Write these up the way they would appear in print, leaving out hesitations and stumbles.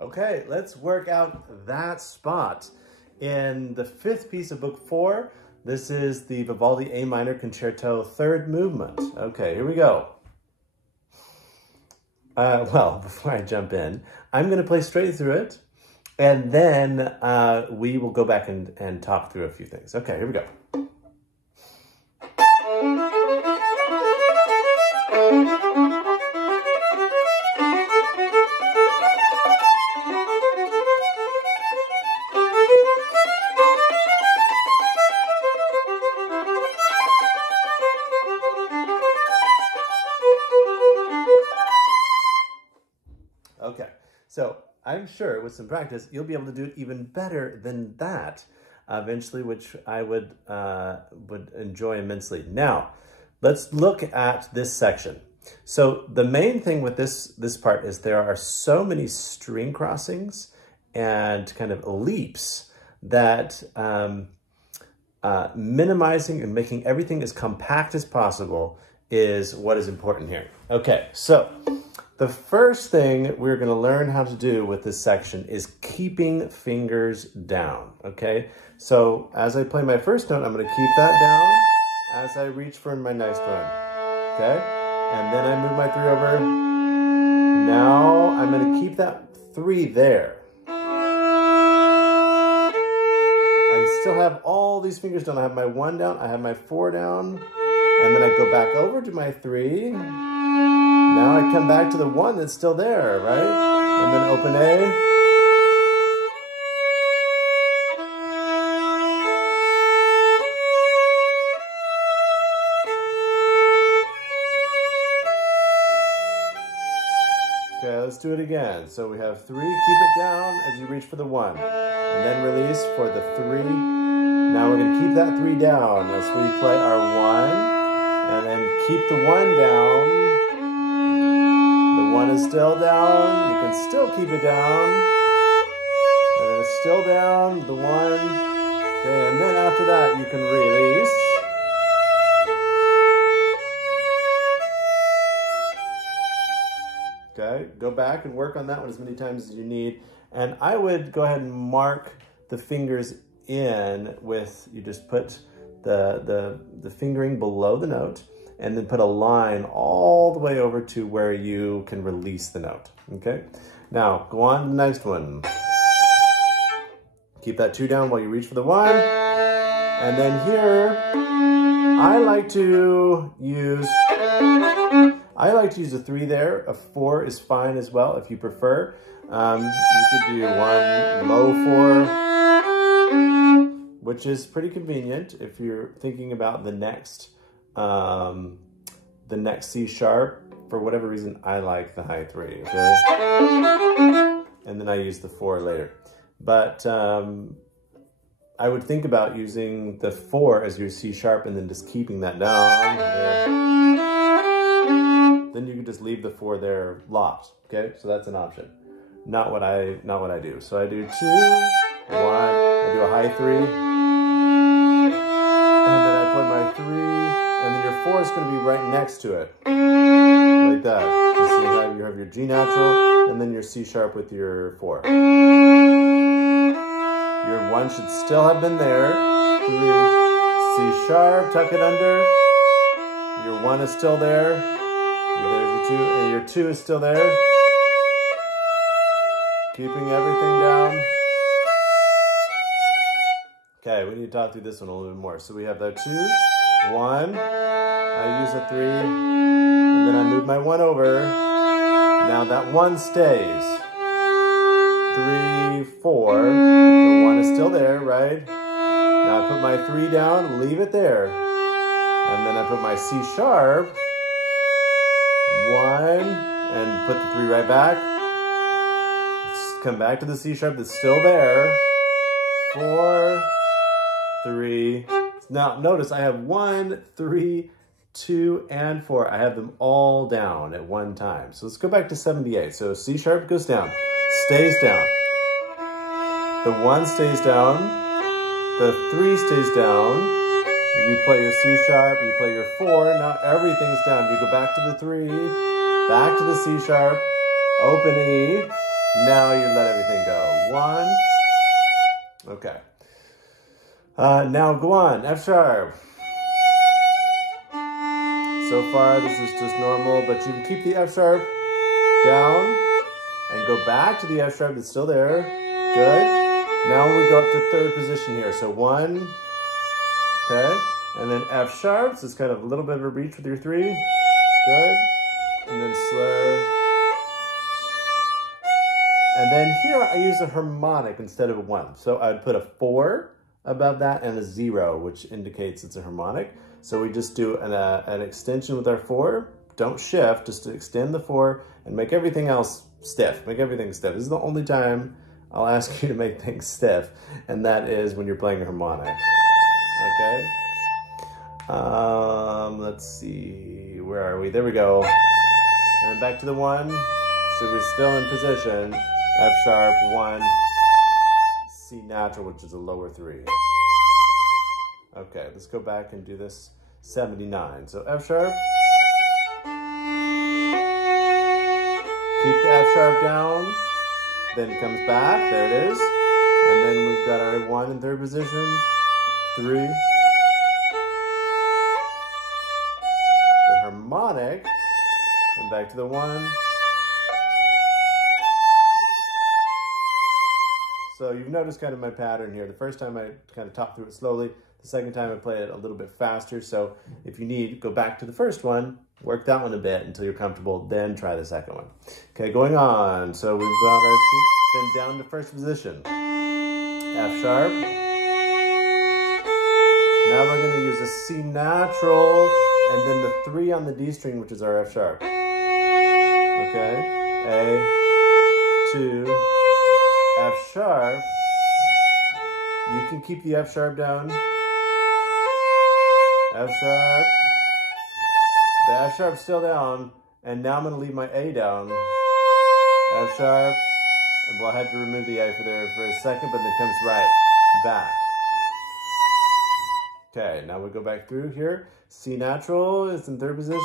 Okay, let's work out that spot. In the fifth piece of Book 4, this is the Vivaldi A minor Concerto third movement. Okay, here we go. Well, before I jump in, I'm going to play straight through it, and then we will go back and talk through a few things. Okay, here we go. Okay, so I'm sure with some practice, you'll be able to do it even better than that eventually, which I would enjoy immensely. Now, let's look at this section. So the main thing with this part is there are so many string crossings and kind of leaps that minimizing and making everything as compact as possible is what is important here. Okay, so the first thing we're going to learn how to do with this section is keeping fingers down, okay? So as I play my first note, I'm going to keep that down as I reach for my next one, okay? And then I move my 3 over. Now I'm going to keep that 3 there. I still have all these fingers down. I have my 1 down, I have my 4 down, and then I go back over to my 3. Now I come back to the 1 that's still there, right? And then open A. Okay, let's do it again. So we have 3, keep it down as you reach for the 1. And then release for the 3. Now we're gonna keep that 3 down as we play our 1. And then keep the 1 down. The 1 is still down. You can still keep it down. And then it's still down, the 1. Okay, and then after that, you can release. Okay, go back and work on that one as many times as you need. And I would go ahead and mark the fingers in with, you just put the fingering below the note, and then put a line all the way over to where you can release the note, okay? Now, go on to the next one. Keep that 2 down while you reach for the 1. And then here, I like to use a 3 there. A 4 is fine as well if you prefer. You could do 1 low 4, which is pretty convenient if you're thinking about the next C sharp. For whatever reason, I like the high 3, okay? And then I use the 4 later. But I would think about using the 4 as your C sharp and then just keeping that down. Then you can just leave the 4 there locked, okay? So that's an option. Not what I do. So I do 2, 1, I do a high 3, and then I play my 3, and then your 4 is going to be right next to it, like that. You see how you have your G natural, and then your C sharp with your 4. Your 1 should still have been there. 3, C sharp, tuck it under. Your 1 is still there. There's your 2, and your 2 is still there. Keeping everything down. Okay, we need to talk through this one a little bit more. So we have the 2, 1, I use a 3, and then I move my 1 over. Now that 1 stays. 3, 4, the 1 is still there, right? Now I put my 3 down, leave it there. And then I put my C sharp, 1, and put the 3 right back. Come back to the C sharp that's still there. 4, 3. Now notice I have 1, 3, 2, and 4. I have them all down at one time. So let's go back to 78. So C sharp goes down, stays down. The 1 stays down. The 3 stays down. You play your C sharp, you play your 4. Now everything's down. You go back to the 3, back to the C sharp, open E. Now you let 1. Okay. Now go on, F sharp. So far, this is just normal, but you can keep the F sharp down and go back to the F sharp that's still there. Good. Now we go up to third position here. So 1, okay, and then F sharp. So it's kind of a little bit of a reach with your 3. Good. And then slur. And then here I use a harmonic instead of a 1. So I'd put a 4 above that and a 0, which indicates it's a harmonic. So we just do an extension with our 4. Don't shift, just to extend the 4 and make everything else stiff. Make everything stiff. This is the only time I'll ask you to make things stiff, and that is when you're playing a harmonic. Okay? Let's see, where are we? There we go. And then back to the 1. So we're still in position. F sharp, 1, C natural, which is a lower 3. Okay, let's go back and do this 79. So F sharp. Keep the F sharp down. Then comes back. There it is. And then we've got our 1 in third position. 3. The harmonic. And back to the 1. So you've noticed kind of my pattern here. The first time I kind of talk through it slowly. The second time I play it a little bit faster. So if you need, go back to the first one, work that one a bit until you're comfortable, then try the second one. Okay, going on. So we've got our C, then down to first position. F sharp. Now we're going to use a C natural and then the 3 on the D string, which is our F sharp. Okay, A, 2, F sharp. You can keep the F sharp down. F sharp. The F sharp's still down, and now I'm going to leave my A down. F sharp. Well, I had to remove the A for a second, but then it comes right back. Okay, now we go back through here. C natural is in third position.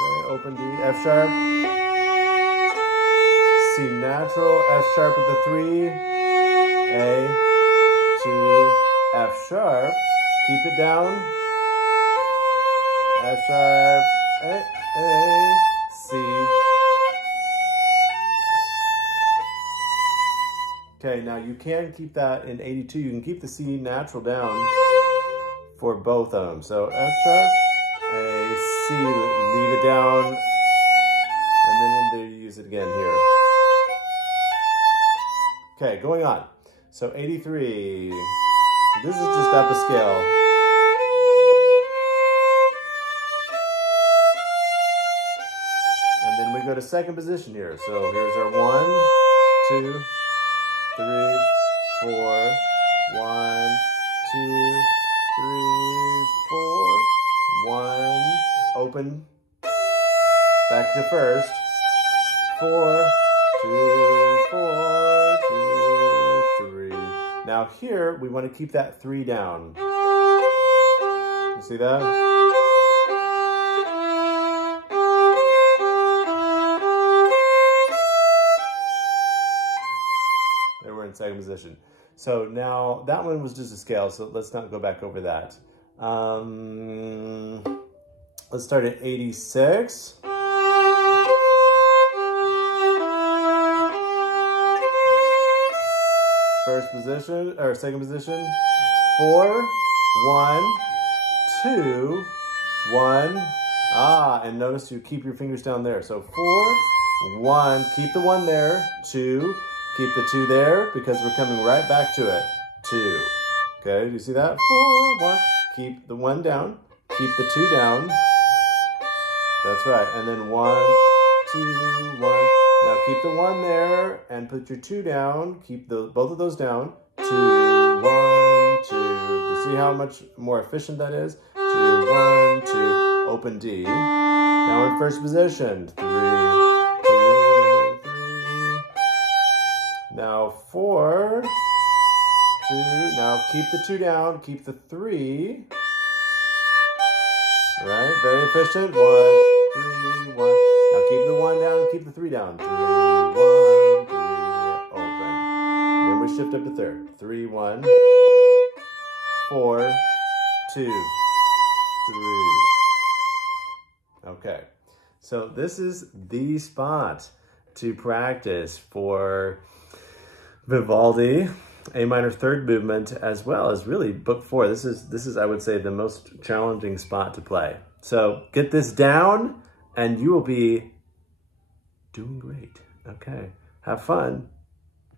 Okay, open D, F sharp. C natural, F sharp with the 3. A, 2, F sharp. Keep it down. F sharp, A, C. Okay, now you can keep that in 82. You can keep the C natural down for both of them. So F sharp, A, C, leave it down, and then in there you use it again here. Okay, going on. So 83. This is just up a scale. And then we go to second position here. So here's our 1, 2, 3, 4, 1, 2, 3, 4, 1, open, back to first, 4, 2, 4, 2, 3. Now here, we want to keep that 3 down. You see that? There we're in second position. So now that one was just a scale, so let's not go back over that. Let's start at 86. First position, or second position. 4, 1, 2, 1. And notice you keep your fingers down there. So 4, 1, keep the 1 there. 2, keep the 2 there because we're coming right back to it. 2. Okay, do you see that? 4, 1. Keep the 1 down. Keep the 2 down. That's right. And then 1, 2, 1. Now keep the 1 there and put your 2 down. Keep both of those down. 2, 1, 2. Do you see how much more efficient that is? 2, 1, 2. Open D. Now we're in first position. 3, 2, 3. Now 4, 2. Now keep the 2 down. Keep the 3. All right, very efficient. 1, 3, 1. Now keep the 1 down, keep the 3 down. 3, 1, 3, open. shift up to third. 3, 1, 4, 2, 3. Okay, so this is the spot to practice for Vivaldi, A minor third movement, as well as really book 4. This is I would say the most challenging spot to play. So get this down and you will be doing great. Okay, have fun.